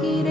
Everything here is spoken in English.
seguir